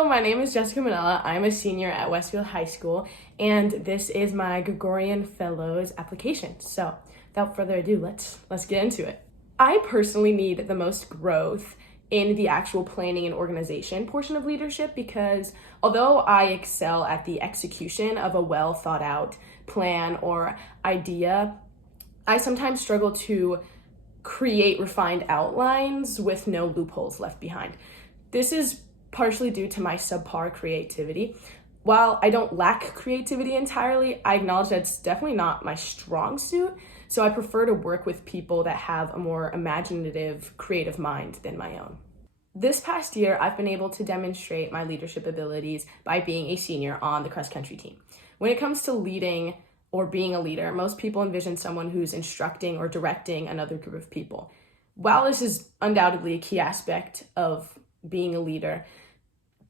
Hello, my name is Jessica Mannella. I'm a senior at Westfield High School, and this is my Gregorian Fellows application. So, without further ado, let's get into it. I personally need the most growth in the actual planning and organization portion of leadership because although I excel at the execution of a well thought out plan or idea, I sometimes struggle to create refined outlines with no loopholes left behind. This is partially due to my subpar creativity. While I don't lack creativity entirely, I acknowledge that it's definitely not my strong suit, so I prefer to work with people that have a more imaginative, creative mind than my own. This past year, I've been able to demonstrate my leadership abilities by being a senior on the cross-country team. When it comes to leading or being a leader, most people envision someone who's instructing or directing another group of people. While this is undoubtedly a key aspect of being a leader,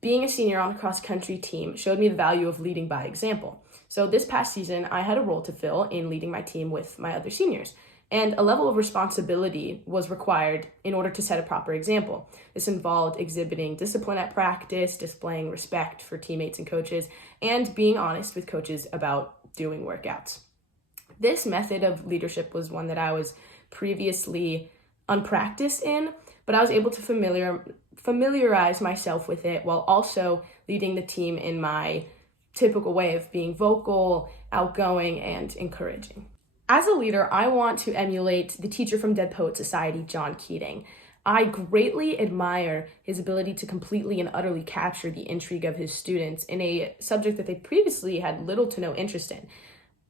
being a senior on the cross-country team showed me the value of leading by example. So this past season, I had a role to fill in leading my team with my other seniors, and a level of responsibility was required in order to set a proper example. This involved exhibiting discipline at practice, displaying respect for teammates and coaches, and being honest with coaches about doing workouts. This method of leadership was one that I was previously unpracticed in, but I was able to familiarize myself with it while also leading the team in my typical way of being vocal, outgoing, and encouraging. As a leader, I want to emulate the teacher from Dead Poet Society, John Keating. I greatly admire his ability to completely and utterly capture the intrigue of his students in a subject that they previously had little to no interest in.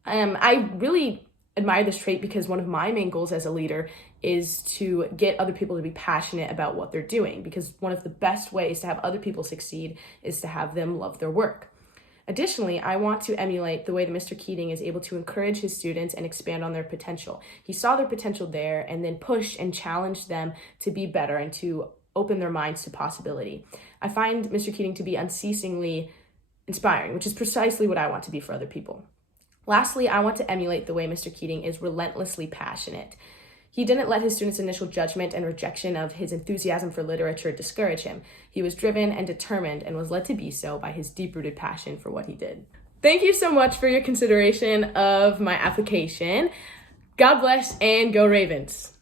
I really admire this trait because one of my main goals as a leader is to get other people to be passionate about what they're doing, because one of the best ways to have other people succeed is to have them love their work. Additionally, I want to emulate the way that Mr. Keating is able to encourage his students and expand on their potential. He saw their potential there and then pushed and challenged them to be better and to open their minds to possibility. I find Mr. Keating to be unceasingly inspiring, which is precisely what I want to be for other people. Lastly, I want to emulate the way Mr. Keating is relentlessly passionate. He didn't let his students' initial judgment and rejection of his enthusiasm for literature discourage him. He was driven and determined and was led to be so by his deep-rooted passion for what he did. Thank you so much for your consideration of my application. God bless and go Ravens.